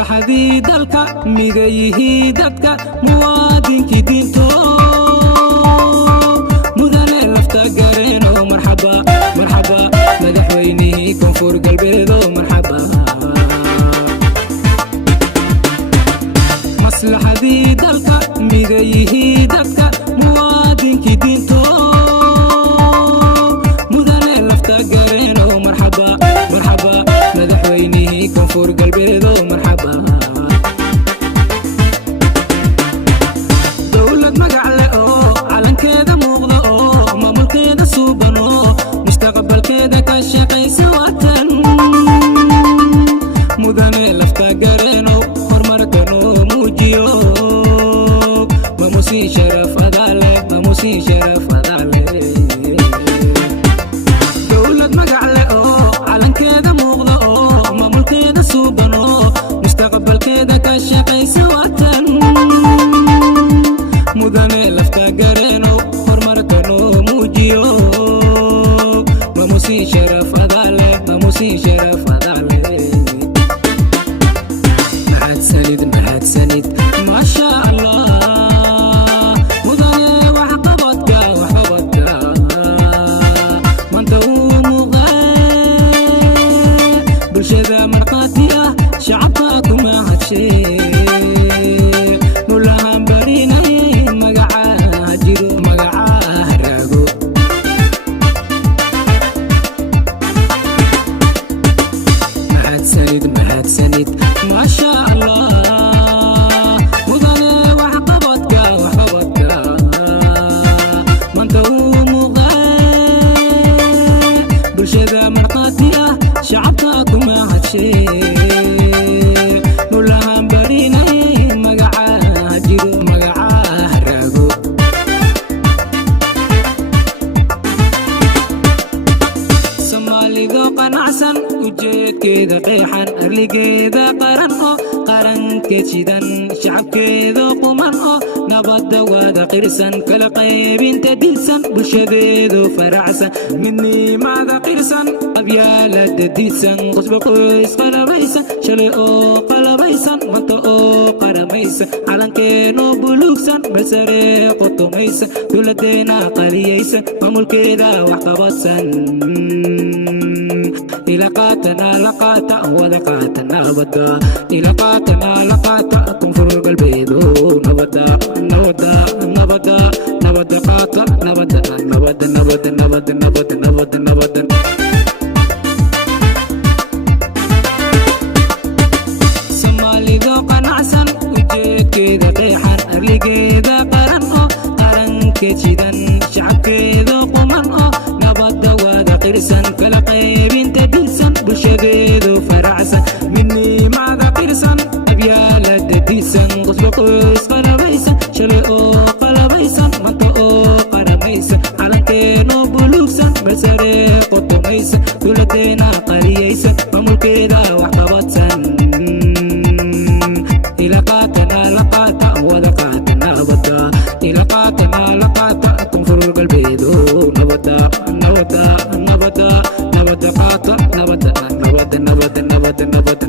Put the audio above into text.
maslaxadii dalka midayihii dadka muwaadinkii diinto mudane lafta gareeno marxaba marxaba madaxweynihii koonfur galbeedo marxaba maslaxadii dalka midayihii dadka muwaadinkii diinto mudane lafta gareeno marxaba marxaba madaxweynihii koonfur galbeedo marxaba dowlad magac leh oo calankeeda muuqda oo maamulkeeda suuban oo mustaqbalkeeda ka shaqaysa watan mudane lafta gareeno horumarkanoo muujiyo mamusi sharaf adaale mamusi sharaf adaale dowlad magac leh oo calankeeda muuqda oo maamulkeeda suuban oo mustaqbalkeeda ka shaqaysa watan mudane lafta gareeno horumarkanoo muujiyo mamusi sharaf adaale mamusi sharaf adaale mahadsanid maasha allah mudane waxqabadka maanta uu muuqaa bulshada markhaati ah shacabka kuma hadshay nulahaan barinay magaca jiro magaca haraago mahadsanid maasha allah mudane waxqabadka maanta uu muuqaa bulshada markhaati ah shacabka kuma hadshay nulahaan barinay magaca jiro magaca haraago soomaalido qanacsan ujeedkeeda qeexan arligeeda qaran oo qarankeed shidan shacabkeeda quman oo nabadda wada qirsan kala qaybinta dilsan bulshadeedu faracsan midnimada qirsan qabyaalada diidsan qusba qoys qalabaysan shalay oo qalabaysan manta oo qaramaysan calankeenoo buluugsan basare qotomaysan dowladeena qaliyaysan maamulkeeda wax qabadsan ila qaatana la qaata wada qaatana nabada ila qaatana la qaata koonfur galbeedo nabada nabada nabada nabada qaata nabada nabada nabada nabada nabada nabada nabada soomaalido qanacsan ujeedkeeda qeexan arligeeda qaran oo qarankeed shidan shacabkeeda quman oo nabada wada qirsan kala qaybinta dilsan bulshadeedu faracsan midnimada qirsan qabyaalada diidsan qusba qoys qalabaysan shalay oo qalabaysan manta oo qaramaysan calankeenoo buluugsan basare qotomaysan dowladeena qaliyaysan maamulkeeda wax qabadsan ila qaatana la qaata wada qaatana nabada ila qaatana la qaata koonfur galbeedo nabada nabada nabada nabada qaata nabada nabada nabada nabada nabada